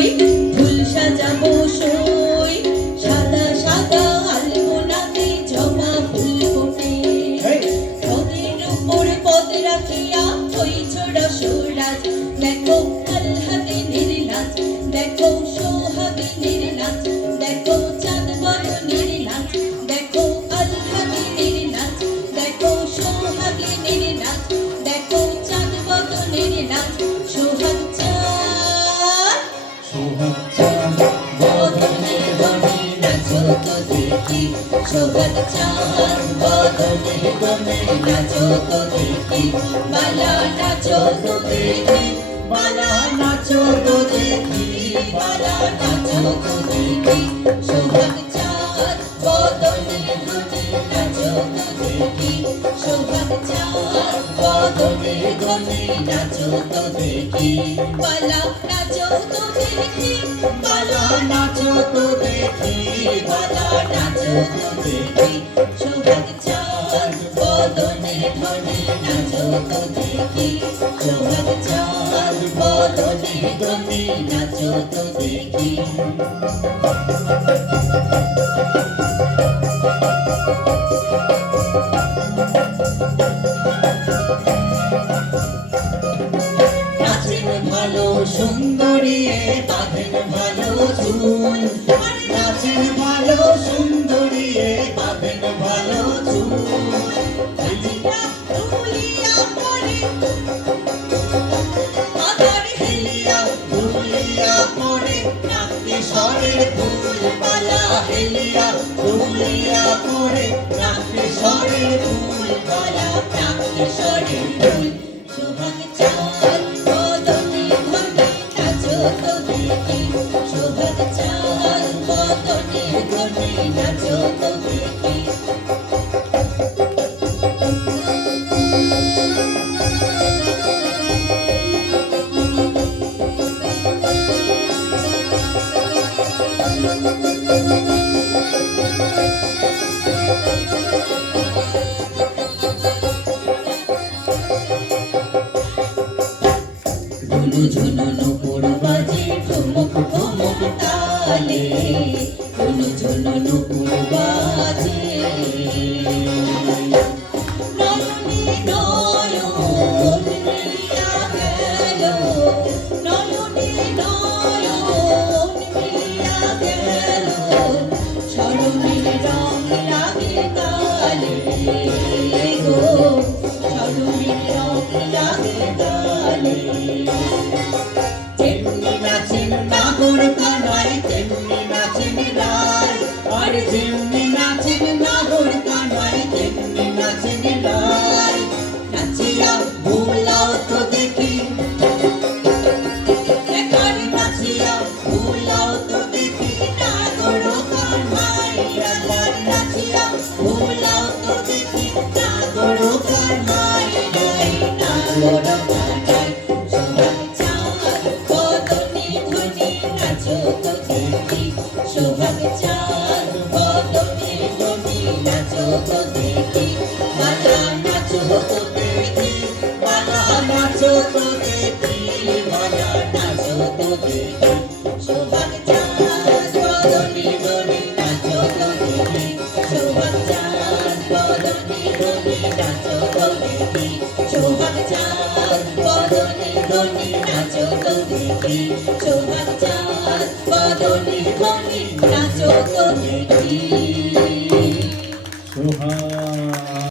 সই ফুল সাজাবো সই সাদা সাদা আলপনাতে জবা ফুল ফোটে পদের উপর পদ রাখিয়া ওই ছোড়া সুরাজ দেখো আল্লাদিনের নাচ দেখো সোহাগিনীর নাচ দেখো চাঁদ বদনের নাচ দেখো আল্লাদিনের নাচ দেখো সোহাগিনীর নাচ দেখো চাঁদ বদনের নাচ সোহাগ চাঁদ বদনে বনে নাচো তো দেখি সোহাগ চাঁদ বদনে বনে নাচো তো দেখি বালা নাচো তো দেখি বালা নাচো তো দেখি বালা নাচো তো দেখি সোহাগ চাঁদ বদনে বনে নাচো তো দেখি সোহাগ চাঁদ বদনে বনে নাচো তো দেখি বালা নাচো তো দেখি বালা নাচো তো দেখি বালা নাচো তো দেখি সোহাগ চাঁদ বদনে বনে নাচো তো দেখি সোহাগ চাঁদ বদনে বনে নাচো তো দেখি নাচেন ভালো সুন্দরী বাঁধেন ভালো চুল নাচেন ভালো সুন্দরী বাঁধেন ভালো চুল হেলিয়া পরে আদর হেলিয়া ধুলিয়া পরে নাকি সরের ফুল পালা হেলিয়া ধুলিয়া পরে নাকি সরের ফুল পালা নাকি সরের ফুল সোহাগ চাঁদ বদনে বনে নাচো তো দেখি সোহাগ চাঁদ বদনে বনে নাচো তো দেখি ঝুনু ঝুনু নুপুর বাজে ঠুমুক ঠুমুক তালে ঝুনু ঝুনু নুপুর বাজে নয়নে নয়ন মিলিয়া গেল নয়নে নয়ন মিলিয়া গেল স্মরণের রং লাগে গালে গো স্মরণের রং লাগে গালে তেমনি নাচেন নাগর কানাই তেমনি নাচেন রায় আর যেমনি নাচেন নাগর কানাই তেমনি নাচেন রায় নাচিয়া ভুলাও তো দেখি একার নাচিয়া ভুলাও তো দেখি নাগর কানাই রাজার নাচিয়া ভুলাও তো দেখি নাগর কানাই নাগর কানাই সোহাগ চাঁদ বদনে বনে নাচো তো দেখি বালা নাচো তো দেখি বালা নাচো তো দেখি বালা নাচো তো দেখি সোহাগ চাঁদ বদনে বনে নাচো তো দেখি সোহাগ চাঁদ বদনে বনে নাচো তো দেখি সোহাগ চাঁদ বদনে বনে নাচো তো দেখি সোহাগ চাঁদ বদনে বনে নাচো তো দেখি সোহাগ